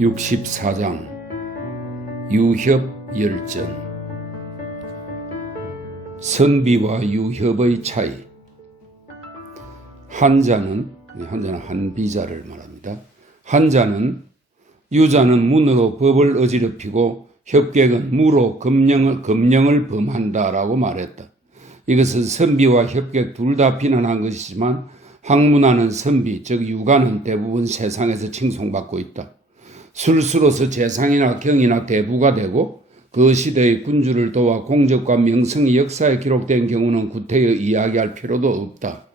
64장 유협열전. 선비와 유협의 차이. 한자는 한비자를 말합니다. 한자는 유자는 문으로 법을 어지럽히고 협객은 무로 금령을 범한다라고 말했다. 이것은 선비와 협객 둘 다 비난한 것이지만 학문하는 선비, 즉 유가는 대부분 세상에서 칭송받고 있다. 술수로서 재상이나 경이나 대부가 되고 그 시대의 군주를 도와 공적과 명성이 역사에 기록된 경우는 구태여 이야기할 필요도 없다.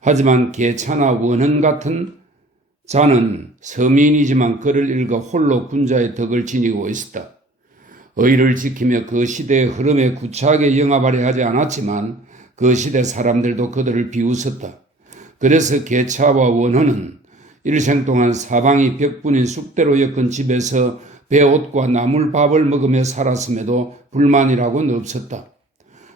하지만 계차나 원헌 같은 자는 서민이지만 글을 읽어 홀로 군자의 덕을 지니고 있었다. 의를 지키며 그 시대의 흐름에 구차하게 영합하려 하지 않았지만 그 시대 사람들도 그들을 비웃었다. 그래서 계차와 원헌은 일생 동안 사방이 벽분인 쑥대로 엮은 집에서 배옷과 나물밥을 먹으며 살았음에도 불만이라고는 없었다.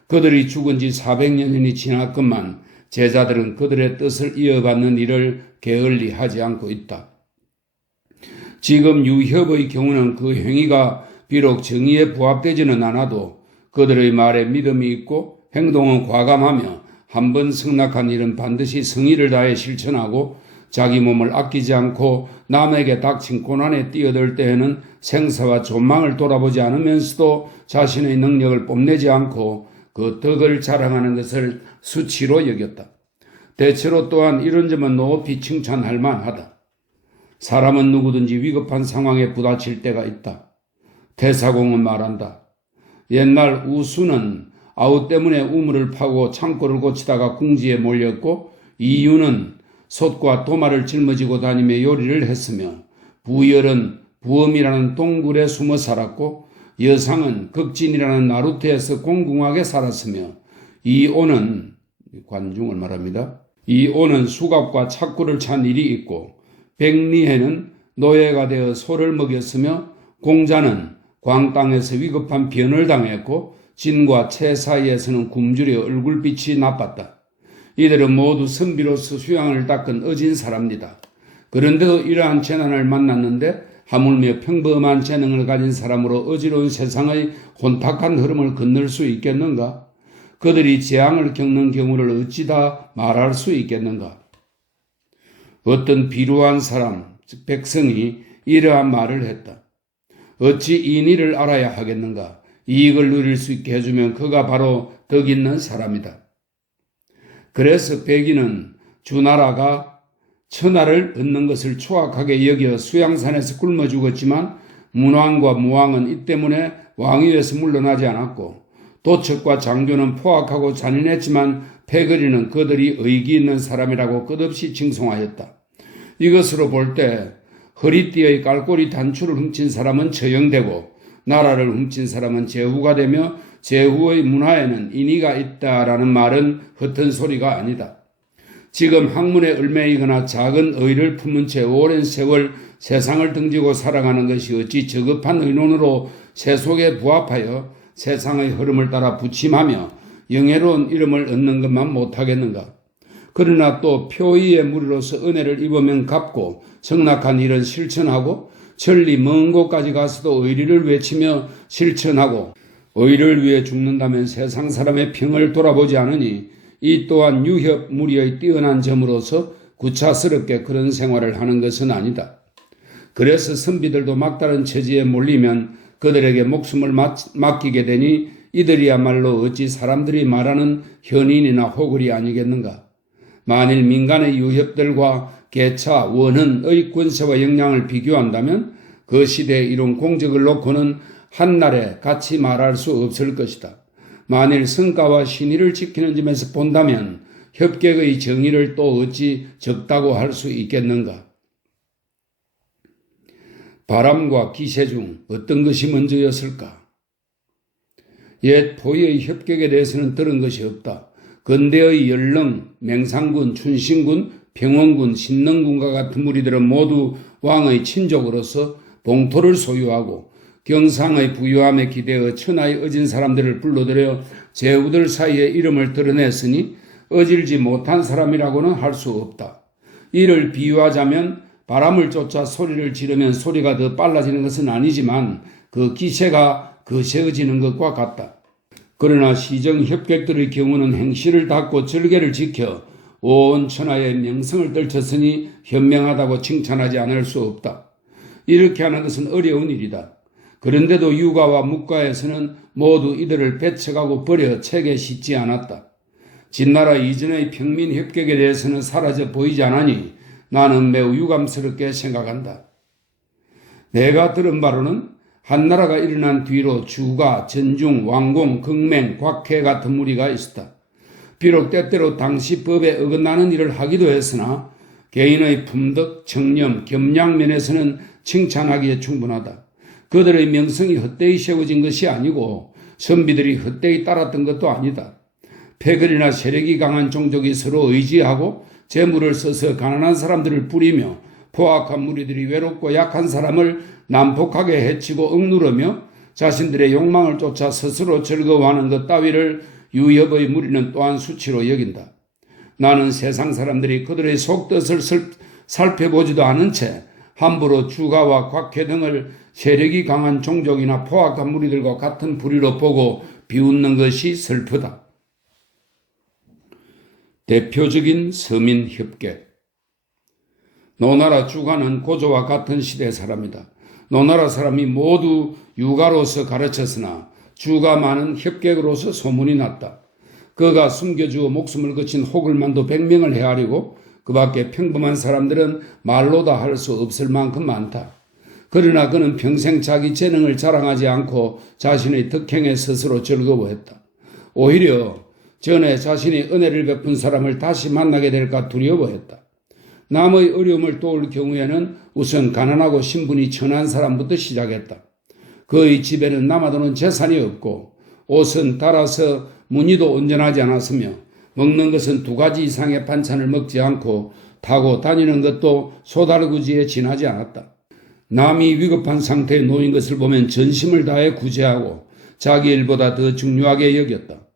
그들이 죽은 지 400년이 지났건만 제자들은 그들의 뜻을 이어받는 일을 게을리하지 않고 있다. 지금 유협의 경우는 그 행위가 비록 정의에 부합되지는 않아도 그들의 말에 믿음이 있고 행동은 과감하며 한번 승낙한 일은 반드시 성의를 다해 실천하고 자기 몸을 아끼지 않고 남에게 닥친 고난에 뛰어들 때에는 생사와 존망을 돌아보지 않으면서도 자신의 능력을 뽐내지 않고 그 덕을 자랑하는 것을 수치로 여겼다. 대체로 또한 이런 점은 높이 칭찬할 만하다. 사람은 누구든지 위급한 상황에 부딪힐 때가 있다. 태사공은 말한다. 옛날 우수는 아우 때문에 우물을 파고 창고를 고치다가 궁지에 몰렸고 이유는 솥과 도마를 짊어지고 다니며 요리를 했으며 부열은 부엄이라는 동굴에 숨어 살았고 여상은 극진이라는 나루트에서 공궁하게 살았으며 이오는 관중을 말합니다. 이오는 수갑과 착구를 찬 일이 있고 백리해는 노예가 되어 소를 먹였으며 공자는 광땅에서 위급한 변을 당했고 진과 채 사이에서는 굶주려 얼굴빛이 나빴다. 이들은 모두 선비로서 휴양을 닦은 어진 사람이다. 그런데도 이러한 재난을 만났는데 하물며 평범한 재능을 가진 사람으로 어지러운 세상의 혼탁한 흐름을 건널 수 있겠는가? 그들이 재앙을 겪는 경우를 어찌 다 말할 수 있겠는가? 어떤 비루한 사람, 즉 백성이 이러한 말을 했다. 어찌 이 일을 알아야 하겠는가? 이익을 누릴 수 있게 해주면 그가 바로 덕 있는 사람이다. 그래서 백인은 주나라가 천하를 얻는 것을 초악하게 여겨 수양산에서 굶어 죽었지만 문왕과 무왕은 이 때문에 왕위에서 물러나지 않았고 도척과 장교는 포악하고 잔인했지만 패거리는 그들이 의기 있는 사람이라고 끝없이 칭송하였다. 이것으로 볼 때 허리띠의 깔꼬리 단추를 훔친 사람은 처형되고 나라를 훔친 사람은 제후가 되며 제후의 문화에는 인의가 있다라는 말은 헛된 소리가 아니다. 지금 학문에 얽매이거나 작은 의를 품은 채 오랜 세월 세상을 등지고 살아가는 것이 어찌 저급한 의논으로 세속에 부합하여 세상의 흐름을 따라 부침하며 영예로운 이름을 얻는 것만 못하겠는가? 그러나 또 표의의 무리로서 은혜를 입으면 갚고 성낙한 일은 실천하고 천리 먼 곳까지 가서도 의리를 외치며 실천하고 의를 위해 죽는다면 세상 사람의 평을 돌아보지 않으니 이 또한 유협 무리의 뛰어난 점으로서 구차스럽게 그런 생활을 하는 것은 아니다. 그래서 선비들도 막다른 처지에 몰리면 그들에게 목숨을 맡기게 되니 이들이야말로 어찌 사람들이 말하는 현인이나 호글이 아니겠는가. 만일 민간의 유협들과 계차, 원헌의 권세와 역량을 비교한다면 그 시대에 이룬 공적을 놓고는 한날에 같이 말할 수 없을 것이다. 만일 성과와 신의를 지키는 점에서 본다면 협객의 정의를 또 어찌 적다고 할 수 있겠는가? 바람과 기세 중 어떤 것이 먼저였을까? 옛 포의의 협객에 대해서는 들은 것이 없다. 근대의 연릉, 맹상군, 춘신군, 평원군, 신능군과 같은 무리들은 모두 왕의 친족으로서 봉토를 소유하고 경상의 부유함에 기대어 천하의 어진 사람들을 불러들여 제후들 사이에 이름을 드러냈으니 어질지 못한 사람이라고는 할 수 없다. 이를 비유하자면 바람을 쫓아 소리를 지르면 소리가 더 빨라지는 것은 아니지만 그 기세가 거세어지는 것과 같다. 그러나 시정 협객들의 경우는 행실을 닦고 절개를 지켜 온 천하의 명성을 떨쳤으니 현명하다고 칭찬하지 않을 수 없다. 이렇게 하는 것은 어려운 일이다. 그런데도 유가와 묵가에서는 모두 이들을 배척하고 버려 책에 싣지 않았다. 진나라 이전의 평민 협객에 대해서는 사라져 보이지 않으니 나는 매우 유감스럽게 생각한다. 내가 들은 바로는 한나라가 일어난 뒤로 주가, 전중, 왕공, 극맹, 곽해 같은 무리가 있었다. 비록 때때로 당시 법에 어긋나는 일을 하기도 했으나 개인의 품덕, 청렴, 겸양 면에서는 칭찬하기에 충분하다. 그들의 명성이 헛되이 세워진 것이 아니고 선비들이 헛되이 따랐던 것도 아니다. 패거리나 세력이 강한 종족이 서로 의지하고 재물을 써서 가난한 사람들을 뿌리며 포악한 무리들이 외롭고 약한 사람을 난폭하게 해치고 억누르며 자신들의 욕망을 쫓아 스스로 즐거워하는 것 따위를 유협의 무리는 또한 수치로 여긴다. 나는 세상 사람들이 그들의 속뜻을 살펴보지도 않은 채 함부로 주가와 곽해 등을 세력이 강한 종족이나 포악한 무리들과 같은 부류로 보고 비웃는 것이 슬프다. 대표적인 서민 협객. 노나라 주가는 고조와 같은 시대 사람이다. 노나라 사람이 모두 유가로서 가르쳤으나 주가만은 협객으로서 소문이 났다. 그가 숨겨주어 목숨을 거친 호글만도 100명을 헤아리고 그 밖에 평범한 사람들은 말로 다 할 수 없을 만큼 많다. 그러나 그는 평생 자기 재능을 자랑하지 않고 자신의 덕행에 스스로 즐거워했다. 오히려 전에 자신이 은혜를 베푼 사람을 다시 만나게 될까 두려워했다. 남의 어려움을 도울 경우에는 우선 가난하고 신분이 천한 사람부터 시작했다. 그의 집에는 남아도는 재산이 없고 옷은 달아서 무늬도 온전하지 않았으며 먹는 것은 2가지 이상의 반찬을 먹지 않고 타고 다니는 것도 소달구지에 지나지 않았다. 남이 위급한 상태에 놓인 것을 보면 전심을 다해 구제하고 자기 일보다 더 중요하게 여겼다.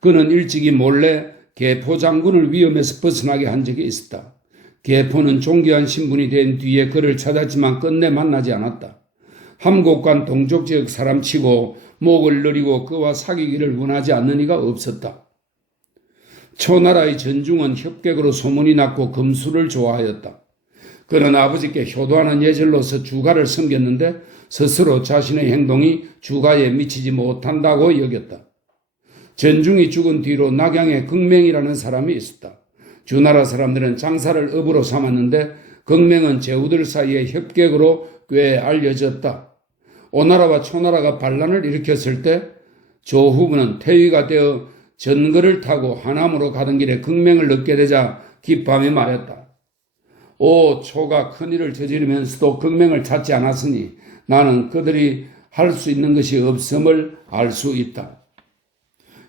그는 일찍이 몰래 계포 장군을 위험에서 벗어나게 한 적이 있었다. 계포는 존귀한 신분이 된 뒤에 그를 찾았지만 끝내 만나지 않았다. 함곡관 동족지역 사람치고 목을 내리고 그와 사귀기를 원하지 않는 이가 없었다. 초나라의 전중은 협객으로 소문이 났고 금수를 좋아하였다. 그는 아버지께 효도하는 예절로서 주가를 섬겼는데 스스로 자신의 행동이 주가에 미치지 못한다고 여겼다. 전중이 죽은 뒤로 낙양에 극맹이라는 사람이 있었다. 주나라 사람들은 장사를 업으로 삼았는데 극맹은 제후들 사이에 협객으로 꽤 알려졌다. 오나라와 초나라가 반란을 일으켰을 때 조후부는 태위가 되어 전거를 타고 하남으로 가던 길에 극맹을 얻게 되자 기뻐하며 말했다. 오 초가 큰일을 저지르면서도 극맹을 찾지 않았으니 나는 그들이 할 수 있는 것이 없음을 알 수 있다.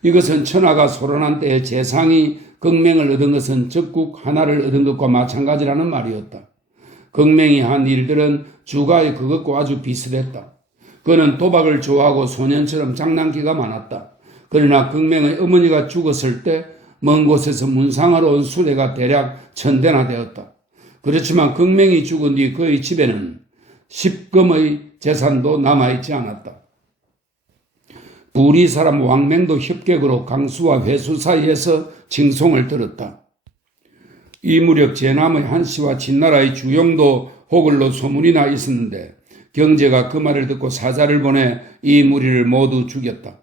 이것은 천하가 소란한 때에 재상이 극맹을 얻은 것은 적국 하나를 얻은 것과 마찬가지라는 말이었다. 극맹이 한 일들은 주가의 그것과 아주 비슷했다. 그는 도박을 좋아하고 소년처럼 장난기가 많았다. 그러나 극맹의 어머니가 죽었을 때 먼 곳에서 문상하러 온 수레가 대략 1000대나 되었다. 그렇지만 극맹이 죽은 뒤 그의 집에는 10금의 재산도 남아있지 않았다. 부리 사람 왕맹도 협객으로 강수와 회수 사이에서 칭송을 들었다. 이 무렵 제남의 한씨와 진나라의 주용도 호글로 소문이 나 있었는데 경제가 그 말을 듣고 사자를 보내 이 무리를 모두 죽였다.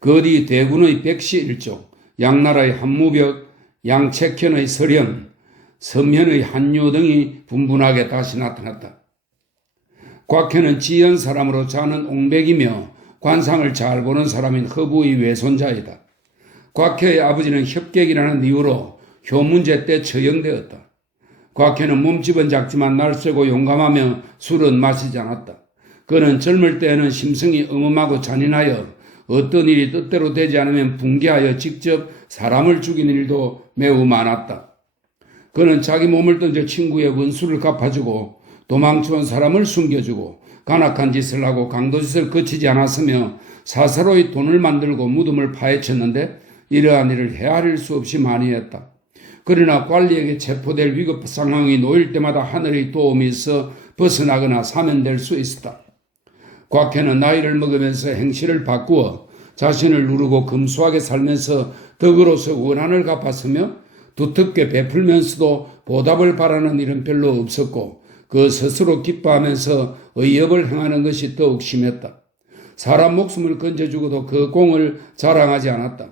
그 뒤 대군의 백시 일족, 양나라의 한무벽, 양책현의 설현, 섬현의 한요 등이 분분하게 다시 나타났다. 곽현은 지연 사람으로 자는 옹백이며 관상을 잘 보는 사람인 허부의 외손자이다. 곽현의 아버지는 협객이라는 이유로 효문제 때 처형되었다. 곽현은 몸집은 작지만 날쌔고 용감하며 술은 마시지 않았다. 그는 젊을 때에는 심성이 엄음하고 잔인하여 어떤 일이 뜻대로 되지 않으면 붕괴하여 직접 사람을 죽이는 일도 매우 많았다. 그는 자기 몸을 던져 친구의 원수를 갚아주고 도망쳐온 사람을 숨겨주고 간악한 짓을 하고 강도짓을 그치지 않았으며 사사로이 돈을 만들고 무덤을 파헤쳤는데 이러한 일을 헤아릴 수 없이 많이 했다. 그러나 관리에게 체포될 위급 상황이 놓일 때마다 하늘의 도움이 있어 벗어나거나 사면될 수 있었다. 곽해는 나이를 먹으면서 행실을 바꾸어 자신을 누르고 금수하게 살면서 덕으로서 원한을 갚았으며 두텁게 베풀면서도 보답을 바라는 일은 별로 없었고 그 스스로 기뻐하면서 의협을 행하는 것이 더욱 심했다. 사람 목숨을 건져주고도 그 공을 자랑하지 않았다.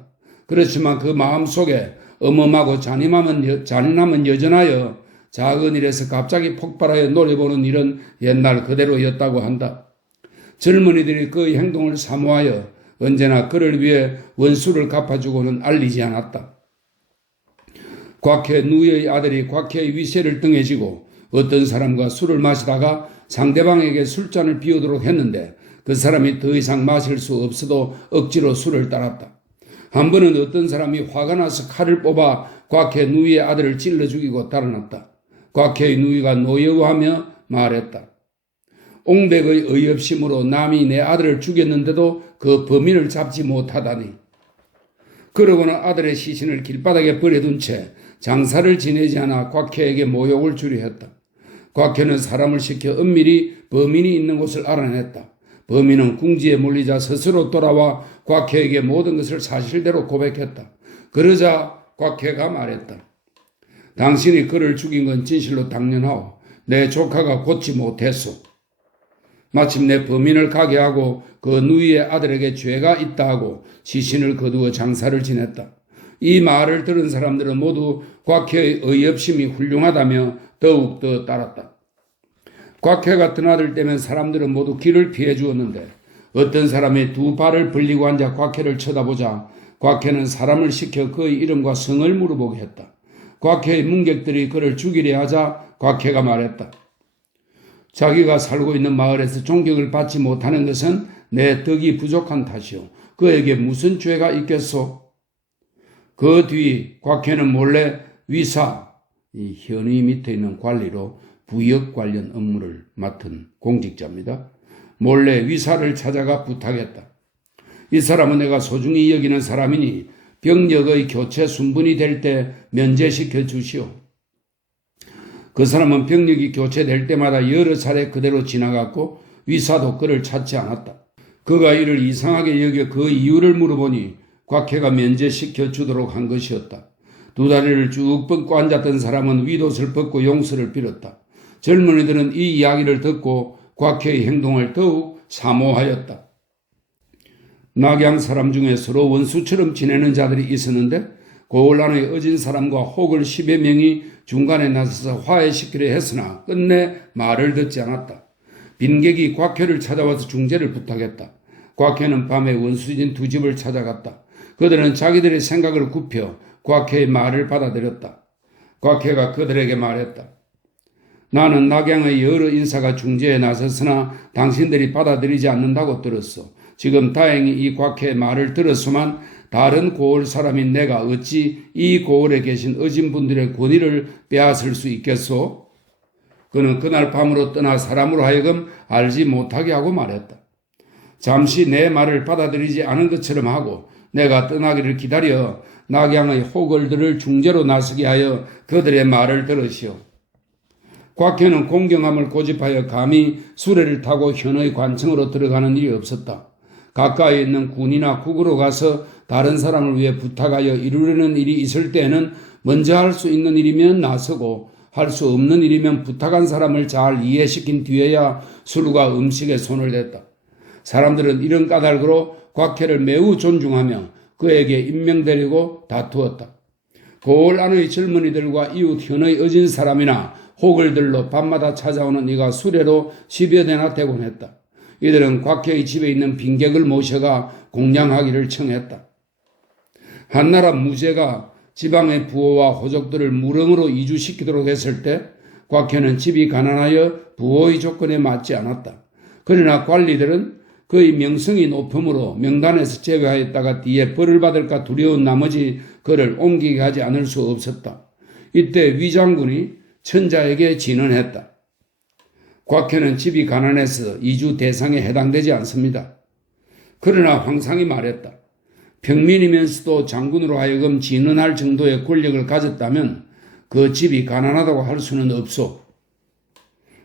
그렇지만 그 마음속에 엄엄하고 잔인함은 여전하여 작은 일에서 갑자기 폭발하여 노려보는 일은 옛날 그대로였다고 한다. 젊은이들이 그의 행동을 사모하여 언제나 그를 위해 원수를 갚아주고는 알리지 않았다. 곽해 누이의 아들이 곽해의 위세를 등해지고 어떤 사람과 술을 마시다가 상대방에게 술잔을 비우도록 했는데 그 사람이 더 이상 마실 수 없어도 억지로 술을 따랐다. 한 번은 어떤 사람이 화가 나서 칼을 뽑아 곽해 누이의 아들을 찔러 죽이고 달아났다. 곽해의 누이가 노여워하며 말했다. 옹백의 의협심으로 남이 내 아들을 죽였는데도 그 범인을 잡지 못하다니. 그러고는 아들의 시신을 길바닥에 버려둔 채 장사를 지내지 않아 곽해에게 모욕을 주려 했다. 곽해는 사람을 시켜 은밀히 범인이 있는 곳을 알아냈다. 범인은 궁지에 몰리자 스스로 돌아와 곽해에게 모든 것을 사실대로 고백했다. 그러자 곽해가 말했다. 당신이 그를 죽인 건 진실로 당연하오. 내 조카가 곧지 못했소. 마침내 범인을 가게 하고 그 누이의 아들에게 죄가 있다 하고 시신을 거두어 장사를 지냈다. 이 말을 들은 사람들은 모두 곽해의 의협심이 훌륭하다며 더욱더 따랐다. 곽해 같은 아들 때문에 사람들은 모두 길을 피해 주었는데 어떤 사람이 두 발을 벌리고 앉아 곽해를 쳐다보자 곽해는 사람을 시켜 그의 이름과 성을 물어보게 했다. 곽해의 문객들이 그를 죽이려 하자 곽해가 말했다. 자기가 살고 있는 마을에서 존경을 받지 못하는 것은 내 덕이 부족한 탓이오. 그에게 무슨 죄가 있겠소? 그 뒤 곽해는 몰래 위사, 이 현의 밑에 있는 관리로 부역 관련 업무를 맡은 공직자입니다. 몰래 위사를 찾아가 부탁했다. 이 사람은 내가 소중히 여기는 사람이니 병력의 교체 순번이 될 때 면제시켜 주시오. 그 사람은 병력이 교체될 때마다 여러 차례 그대로 지나갔고 위사도 그를 찾지 않았다. 그가 이를 이상하게 여겨 그 이유를 물어보니 곽해가 면제시켜 주도록 한 것이었다. 두 다리를 쭉 뻗고 앉았던 사람은 윗옷을 벗고 용서를 빌었다. 젊은이들은 이 이야기를 듣고 곽해의 행동을 더욱 사모하였다. 낙양 사람 중에 서로 원수처럼 지내는 자들이 있었는데 고을란의 어진 사람과 혹을 10여 명이 중간에 나서서 화해시키려 했으나 끝내 말을 듣지 않았다. 빈객이 곽해를 찾아와서 중재를 부탁했다. 곽해는 밤에 원수진 두 집을 찾아갔다. 그들은 자기들의 생각을 굽혀 곽해의 말을 받아들였다. 곽해가 그들에게 말했다. 나는 낙양의 여러 인사가 중재에 나섰으나 당신들이 받아들이지 않는다고 들었소. 지금 다행히 이 곽해의 말을 들었소만 다른 고을 사람인 내가 어찌 이 고을에 계신 어진 분들의 권위를 빼앗을 수 있겠소? 그는 그날 밤으로 떠나 사람으로 하여금 알지 못하게 하고 말했다. 잠시 내 말을 받아들이지 않은 것처럼 하고 내가 떠나기를 기다려 낙양의 호걸들을 중재로 나서게 하여 그들의 말을 들으시오. 곽해는 공경함을 고집하여 감히 수레를 타고 현의 관청으로 들어가는 일이 없었다. 가까이 있는 군이나 국으로 가서 다른 사람을 위해 부탁하여 이루려는 일이 있을 때에는 먼저 할 수 있는 일이면 나서고 할 수 없는 일이면 부탁한 사람을 잘 이해시킨 뒤에야 술과 음식에 손을 댔다. 사람들은 이런 까닭으로 곽해를 매우 존중하며 그에게 임명되려고 다투었다. 고을 안의 젊은이들과 이웃 현의 어진 사람이나 호글들로 밤마다 찾아오는 이가 수레로 10여 대나 대곤 했다. 이들은 곽해의 집에 있는 빈객을 모셔가 공양하기를 청했다. 한나라 무제가 지방의 부호와 호족들을 무릉으로 이주시키도록 했을 때 곽해는 집이 가난하여 부호의 조건에 맞지 않았다. 그러나 관리들은 그의 명성이 높음으로 명단에서 제외하였다가 뒤에 벌을 받을까 두려운 나머지 그를 옮기게 하지 않을 수 없었다. 이때 위장군이 천자에게 진언했다. 곽해는 집이 가난해서 이주 대상에 해당되지 않습니다. 그러나 황상이 말했다. 평민이면서도 장군으로 하여금 진언할 정도의 권력을 가졌다면 그 집이 가난하다고 할 수는 없소.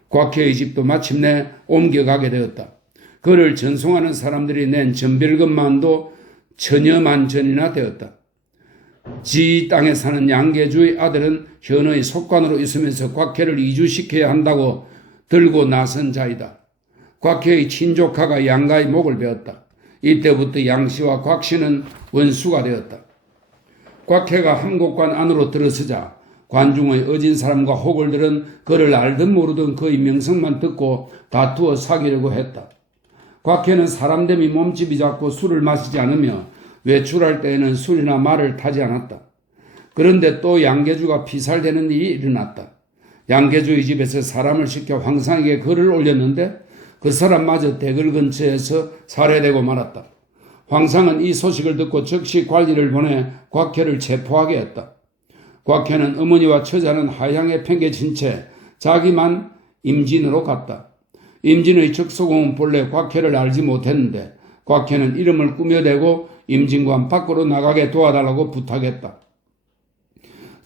곽혜의 집도 마침내 옮겨가게 되었다. 그를 전송하는 사람들이 낸 전별금만도 1000여만 전이나 되었다. 지 땅에 사는 양계주의 아들은 현의 속관으로 있으면서 곽혜를 이주시켜야 한다고 들고 나선 자이다. 곽혜의 친조카가 양가의 목을 베었다. 이때부터 양씨와 곽씨는 원수가 되었다. 곽혜가 함곡관 안으로 들어서자 관중의 어진 사람과 호걸들은 그를 알든 모르든 그의 명성만 듣고 다투어 사귀려고 했다. 곽혜는 사람됨이 몸집이 작고 술을 마시지 않으며 외출할 때에는 술이나 말을 타지 않았다. 그런데 또 양계주가 피살되는 일이 일어났다. 양계주의 집에서 사람을 시켜 황상에게 글을 올렸는데 그 사람마저 대궐 근처에서 살해되고 말았다. 황상은 이 소식을 듣고 즉시 관리를 보내 곽혜를 체포하게 했다. 곽혜는 어머니와 처자는 하향에 팽개친 채 자기만 임진으로 갔다. 임진의 적소공은 본래 곽혜를 알지 못했는데 곽혜는 이름을 꾸며대고 임진관 밖으로 나가게 도와달라고 부탁했다.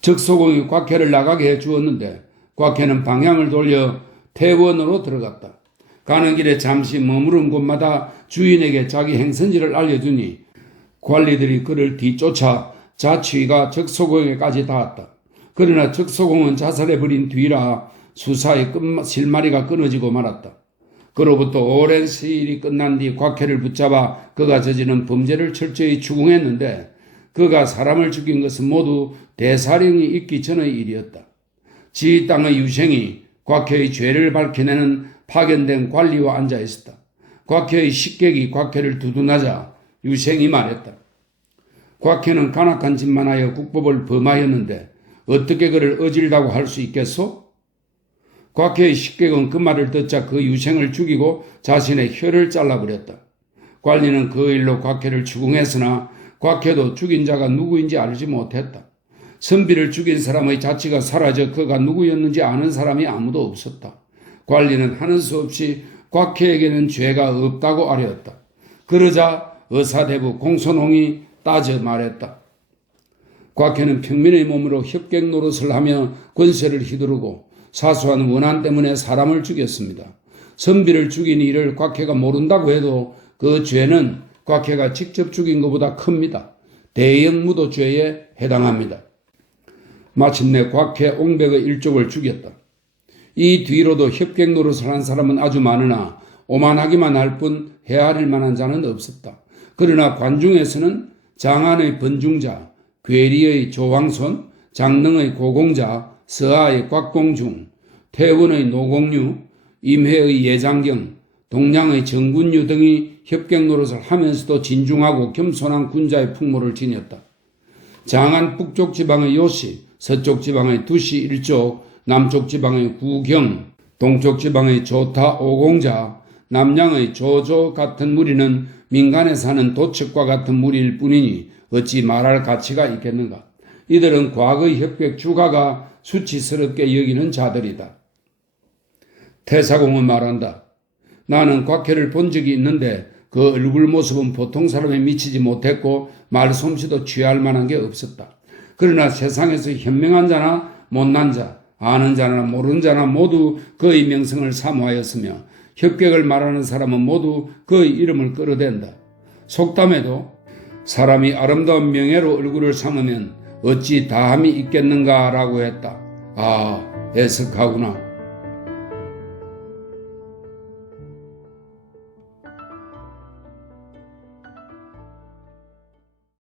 적소공이 곽혜를 나가게 해주었는데 곽혜는 방향을 돌려 태원으로 들어갔다. 가는 길에 잠시 머무른 곳마다 주인에게 자기 행선지를 알려주니 관리들이 그를 뒤쫓아 자취가 적소공에까지 닿았다. 그러나 적소공은 자살해버린 뒤라 수사의 실마리가 끊어지고 말았다. 그로부터 오랜 시일이 끝난 뒤 곽혜를 붙잡아 그가 저지른 범죄를 철저히 추궁했는데 그가 사람을 죽인 것은 모두 대사령이 있기 전의 일이었다. 지 땅의 유생이 곽혜의 죄를 밝혀내는 파견된 관리와 앉아 있었다. 곽혜의 식객이 곽혜를 두둔하자 유생이 말했다. 곽혜는 간악한 짓만 하여 국법을 범하였는데 어떻게 그를 어질다고 할 수 있겠소? 곽혜의 식객은 그 말을 듣자 그 유생을 죽이고 자신의 혀를 잘라버렸다. 관리는 그 일로 곽혜를 추궁했으나 곽혜도 죽인 자가 누구인지 알지 못했다. 선비를 죽인 사람의 자취가 사라져 그가 누구였는지 아는 사람이 아무도 없었다. 관리는 하는 수 없이 곽혜에게는 죄가 없다고 아뢰었다. 그러자 의사대부 공손홍이 따져 말했다. 곽혜는 평민의 몸으로 협객 노릇을 하며 권세를 휘두르고 사소한 원한 때문에 사람을 죽였습니다. 선비를 죽인 일을 곽혜가 모른다고 해도 그 죄는 곽혜가 직접 죽인 것보다 큽니다. 대형 무도죄에 해당합니다. 마침내 곽혜 옹백의 일족을 죽였다. 이 뒤로도 협객 노릇을 한 사람은 아주 많으나 오만하기만 할 뿐 헤아릴 만한 자는 없었다. 그러나 관중에서는 장안의 번중자, 괴리의 조왕손, 장릉의 고공자, 서하의 곽공중, 태원의 노공류, 임회의 예장경, 동량의 정군유 등이 협객 노릇을 하면서도 진중하고 겸손한 군자의 풍모를 지녔다. 장안 북쪽 지방의 요시, 서쪽 지방의 두시 일족, 남쪽 지방의 구경, 동쪽 지방의 조타 오공자, 남양의 조조 같은 무리는 민간에 사는 도척과 같은 무리일 뿐이니 어찌 말할 가치가 있겠는가. 이들은 과거의 협객 주가가 수치스럽게 여기는 자들이다. 태사공은 말한다. 나는 곽혜를 본 적이 있는데 그 얼굴 모습은 보통 사람에 미치지 못했고 말솜씨도 취할 만한 게 없었다. 그러나 세상에서 현명한 자나 못난 자, 아는 자나 모르는 자나 모두 그의 명성을 사모하였으며 협객을 말하는 사람은 모두 그의 이름을 끌어댄다. 속담에도 사람이 아름다운 명예로 얼굴을 삼으면 어찌 다함이 있겠는가라고 했다. 아, 애석하구나.